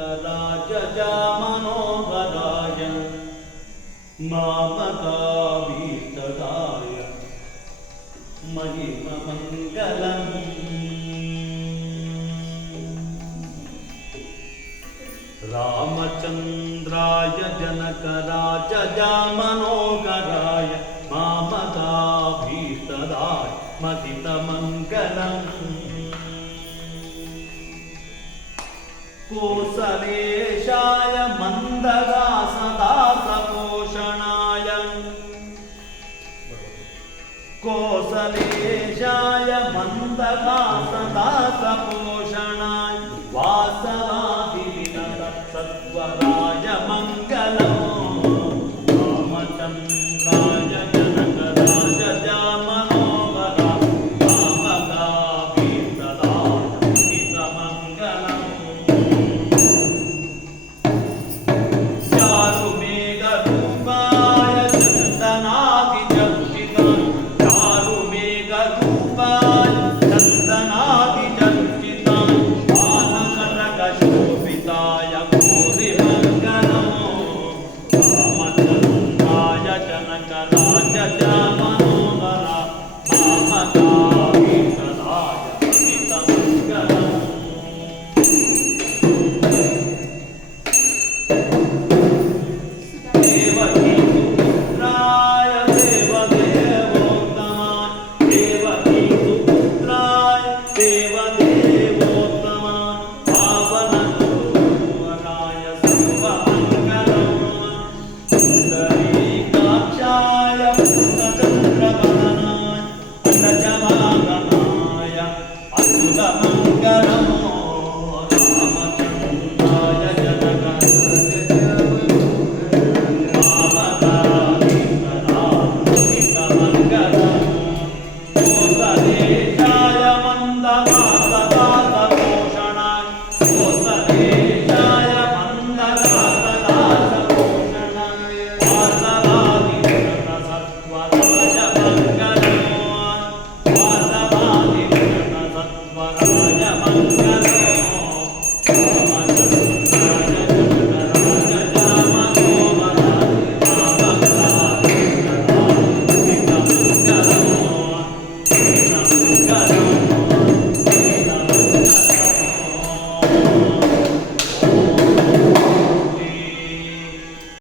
जनकराजजामनोहराय मामकाभीष्टदाय महिममङ्गलम्। रामचन्द्राय जनकराजजामनोहराय मामकाभीष्टदाय महिममङ्गलम्। कोसलेशाय मन्दगासदासपोषणाय कोसलेशाय मन्दगासदासपोषणाय वासवादिविनत सत्वराय मङ्गलम्। रामचन्द्राय जनकराजजामनोहराय मामकाभीष्टदाय महिममङ्गलम्। चारुमेघरूपाय चन्दनादिचर्चिताय चारुमेघरूपाय चन्दनादिचर्चिताय पानकनकशोभिताय भूरिमङ्गलम्। रामचन्द्राय जनकराजजामनोहराय मामकाभीष्टदाय महिममङ्गलम्। देवकीसुपुत्राय देवदेवोत्तमाय देवकीसुपुत्राय देवदेवोत्तमाय पावनगुरुवराय सर्वमङ्गलम्। पुण्डरीकाक्षाय पूर्णचन्द्रवदनाय अनजमागमाय अच्युतमङ्गलम्। रामचन्द्राय कोसलेशाय मन्दगासदासपोषणाय कोसलेशाय मन्दगासदासपोषणाय वासवादिविनत सत्वराय मङ्गलम्। वासवादिविनत सत्वराय